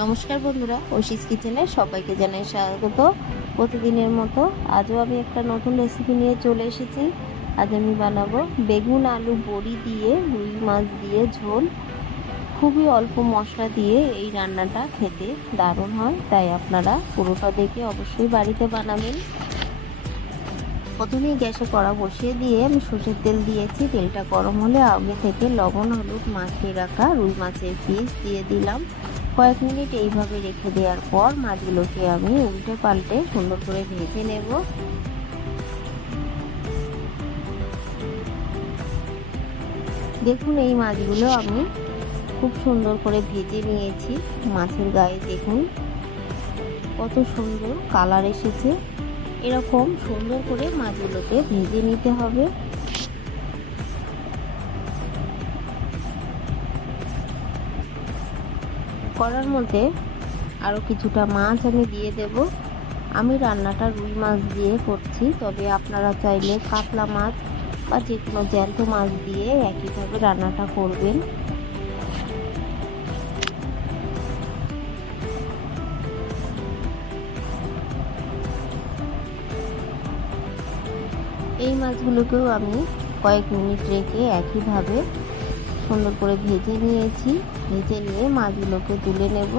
নমস্কার বন্ধুরা, ঐশীস কিচেনে সবাইকে জানাই স্বাগত। প্রতিদিনের মতো আজও আমি একটা নতুন রেসিপি নিয়ে চলে এসেছি। আজ আমি বানাবো বেগুন আলু বড়ি দিয়ে রুই মাছ দিয়ে ঝোল। খুবই অল্প মশলা দিয়ে এই রান্নাটা খেতে দারুণ হয়, তাই আপনারা পুরোটা দেখে অবশ্যই বাড়িতে বানাবেন। প্রথমেই গ্যাসে কড়া বসিয়ে দিয়ে আমি সর্ষের তেল দিয়েছি। তেলটা গরম হলে আগে থেকে লবণ হলুদ মাখিয়ে রাখা রুই মাছের পিস দিয়ে দিলাম। কয়েক মিনিট এইভাবে রেখে দেওয়ার পর মাছগুলোকে আমি উল্টে পাল্টে সুন্দর করে ভেজে নেব। দেখুন, এই মাছগুলো আমি খুব সুন্দর করে ভেজে নিয়েছি। মাছের গায়ে দেখুন কত সুন্দর কালার এসেছে। এরকম সুন্দর করে মাছগুলোকে ভেজে নিতে হবে। কড়ার মধ্যে আরও কিছুটা মাছ আমি দিয়ে দেব। আমি রান্নাটা রুই মাছ দিয়ে করছি, তবে আপনারা চাইলে কাতলা মাছ বা যে কোনো জ্যান্ত মাছ দিয়ে একইভাবে রান্নাটা করবেন। এই মাছগুলোকেও আমি কয়েক মিনিট রেখে একইভাবে সুন্দর করে ভেজে নিয়েছি। ভেজে নিয়ে মাছগুলোকে তুলে নেব।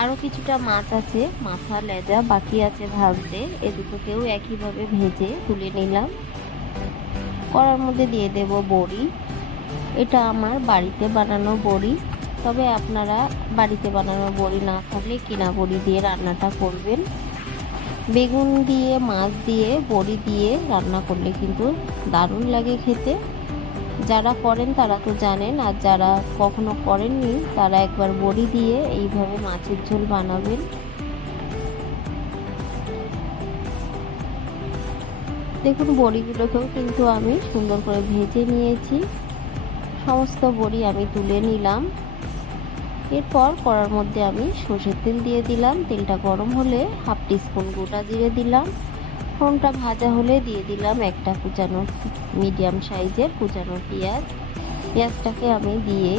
আরও কিছুটা মাছ আছে, মাথা লেজা বাকি আছে ভাজতে। এ দুটোকেও একইভাবে ভেজে তুলে নিলাম। কড়ার মধ্যে দিয়ে দেব বড়ি। এটা আমার বাড়িতে বানানো বড়ি, তবে আপনারা বাড়িতে বানানো বড়ি না থাকলে কিনা বড়ি দিয়ে রান্নাটা করবেন। বেগুন দিয়ে মাছ দিয়ে বড়ি দিয়ে রান্না করলে কিন্তু দারুণ লাগে খেতে। যারা করেন তারা তো জানেন, আর যারা কখনো করেননি তারা একবার বড়ি দিয়ে এইভাবে মাছের ঝোল বানাবেন। দেখুন, বড়িগুলোকেও কিন্তু আমি সুন্দর করে ভেজে নিয়েছি। সমস্ত বড়ি আমি তুলে নিলাম। এরপর কড়ার মধ্যে আমি সর্ষের তেল দিয়ে দিলাম। তেলটা গরম হলে হাফ টিস্পুন গোটা জিরে দিলাম। ফোড়নটা ভাজা হলে দিয়ে দিলাম একটা কুচানো মিডিয়াম সাইজের কুচানো পেঁয়াজ। পেঁয়াজটাকে আমি দিয়ে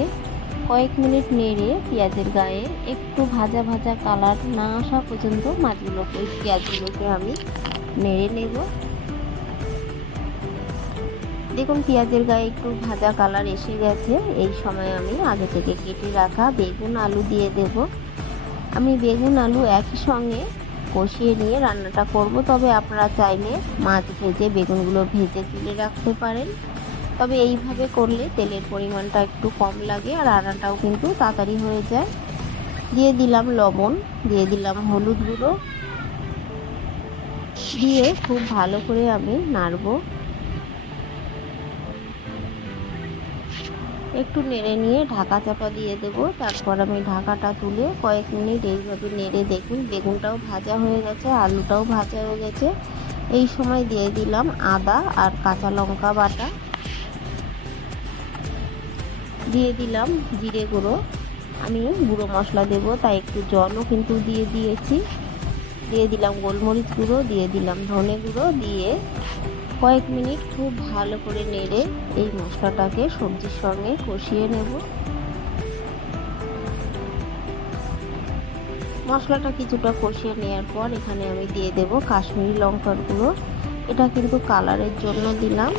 কয়েক মিনিট নেড়ে পেঁয়াজের গায়ে একটু ভাজা ভাজা কালার না আসা পর্যন্ত পেঁয়াজগুলোকে আমি নেড়ে নেব। দেখুন, পেঁয়াজের গায়ে একটু ভাজা কালার এসে গেছে। এই সময় আমি আগে থেকে কেটে রাখা বেগুন আলু দিয়ে দেব। আমি বেগুন আলু একই সঙ্গে কষিয়ে নিয়ে রান্নাটা করব, তবে আপনারা চাইলে মাছ ভেজে বেগুনগুলো ভেজে তুলে রাখতে পারেন। তবে এইভাবে করলে তেলের পরিমাণটা একটু কম লাগে আর রান্নাটাও কিন্তু তাড়াতাড়ি হয়ে যায়। দিয়ে দিলাম লবণ, দিয়ে দিলাম হলুদ গুঁড়ো, দিয়ে খুব ভালো করে আমি নাড়বো। একটু নেড়ে নিয়ে ঢাকা চাপা দিয়ে দেব। তারপর আমি ঢাকাটা তুলে কয়েক মিনিট এইভাবে নেড়ে দেখুন বেগুনটাও ভাজা হয়ে গেছে, আলুটাও ভাজা হয়ে গেছে। এই সময় দিয়ে দিলাম আদা আর কাঁচা লঙ্কা বাটা, দিয়ে দিলাম জিরে গুঁড়ো। আমি গুঁড়ো মশলা দেব, তাই একটু জলও কিন্তু দিয়ে দিয়েছি। দিয়ে দিলাম গোলমরিচ গুঁড়ো, দিয়ে দিলাম ধনে গুঁড়ো, দিয়ে কয়েক মিনিট খুব ভালো করে নেড়ে এই মশলাটাকে সবজির সঙ্গে কষিয়ে নেব। মশলাটা কিছুটা কষিয়ে নেওয়ার পর এখানে আমি দিয়ে দেব কাশ্মীরি লঙ্কার গুঁড়ো। এটা কিন্তু কালারের জন্য দিলাম,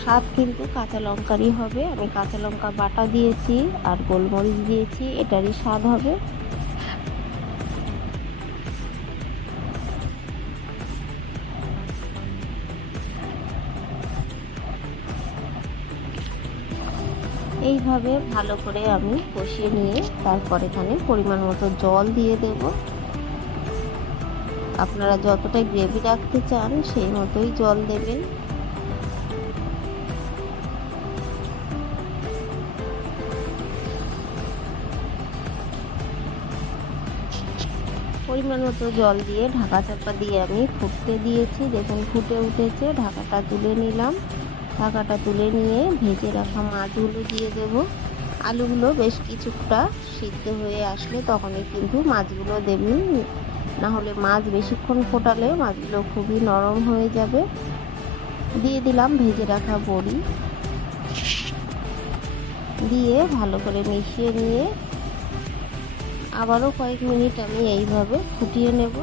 স্বাদ কিন্তু কাঁচা লঙ্কারই হবে। আমি কাঁচা লঙ্কা বাটা দিয়েছি আর গোলমরিচ দিয়েছি, এটারই স্বাদ হবে। এইভাবে ভালো করে আমি কষিয়ে নিয়ে তারপর এখানে পরিমাণ মতো জল দিয়ে দেব। আপনারা যতটা গ্রেভি রাখতে চান সেই মতোই জল দেবেন। পরিমাণ মতো জল দিয়ে ঢাকা চাপা দিয়ে আমি ফুটতে দিয়েছি। দেখুন ফুটে উঠেছে, ঢাকাটা তুলে নিলাম। ঢাকাটা তুলে নিয়ে ভেজে রাখা মাছগুলো দিয়ে দেব। আলুগুলো বেশ কিছুটা সিদ্ধ হয়ে আসলে তখনই কিন্তু মাছগুলো দেবেন, না হলে মাছ বেশিক্ষণ ফোটালে মাছগুলো খুবই নরম হয়ে যাবে। দিয়ে দিলাম ভেজে রাখা বড়ি, দিয়ে ভালো করে মিশিয়ে নিয়ে আবারও কয়েক মিনিট আমি এইভাবে ফুটিয়ে নেব।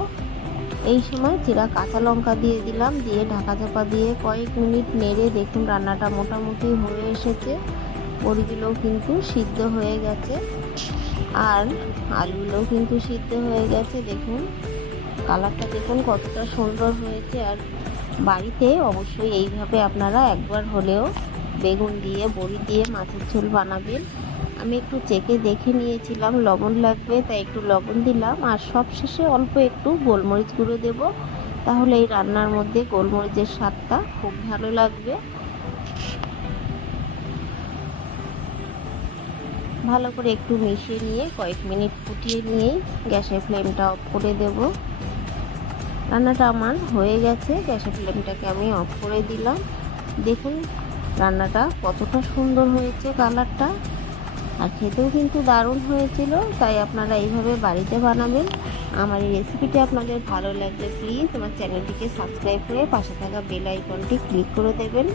এই সময় চিরা কাঁচা লঙ্কা দিয়ে দিলাম, দিয়ে ঢাকা চাপা দিয়ে কয়েক মিনিট নেড়ে দেখুন রান্নাটা মোটামুটি হয়ে এসেছে। বড়িগুলোও কিন্তু সিদ্ধ হয়ে গেছে আর আলুগুলোও কিন্তু সিদ্ধ হয়ে গেছে। দেখুন কালারটা দেখুন কতটা সুন্দর হয়েছে। আর বাড়িতে অবশ্যই এইভাবে আপনারা একবার হলেও বেগুন দিয়ে বড়ি দিয়ে মাছের ঝোল বানাবেন। আমি একটু চেখে দেখে নিয়েছিলাম লবণ লাগবে, তাই একটু লবণ দিলাম। আর সবশেষে অল্প একটু গোলমরিচ গুঁড়ো দেব, তাহলে এই রান্নার মধ্যে গোলমরিচের স্বাদটা খুব ভালো লাগবে। ভালো করে একটু মিশিয়ে নিয়ে কয়েক মিনিট ফুটিয়ে নিয়েই গ্যাসের ফ্লেমটা অফ করে দেব। রান্নাটা আমার হয়ে গেছে, গ্যাসের ফ্লেমটাকে আমি অফ করে দিলাম। দেখুন রান্নাটা কতটা সুন্দর হয়েছে কালারটা, আর খেতেও কিন্তু দারুণ হয়েছিল। তাই আপনারা এইভাবে বাড়িতে বানাবেন। আমার এই রেসিপিটি আপনাদের ভালো লাগলে প্লিজ আমার চ্যানেলটিকে সাবস্ক্রাইব করে পাশে থাকা বেল আইকনটি ক্লিক করে দেবেন।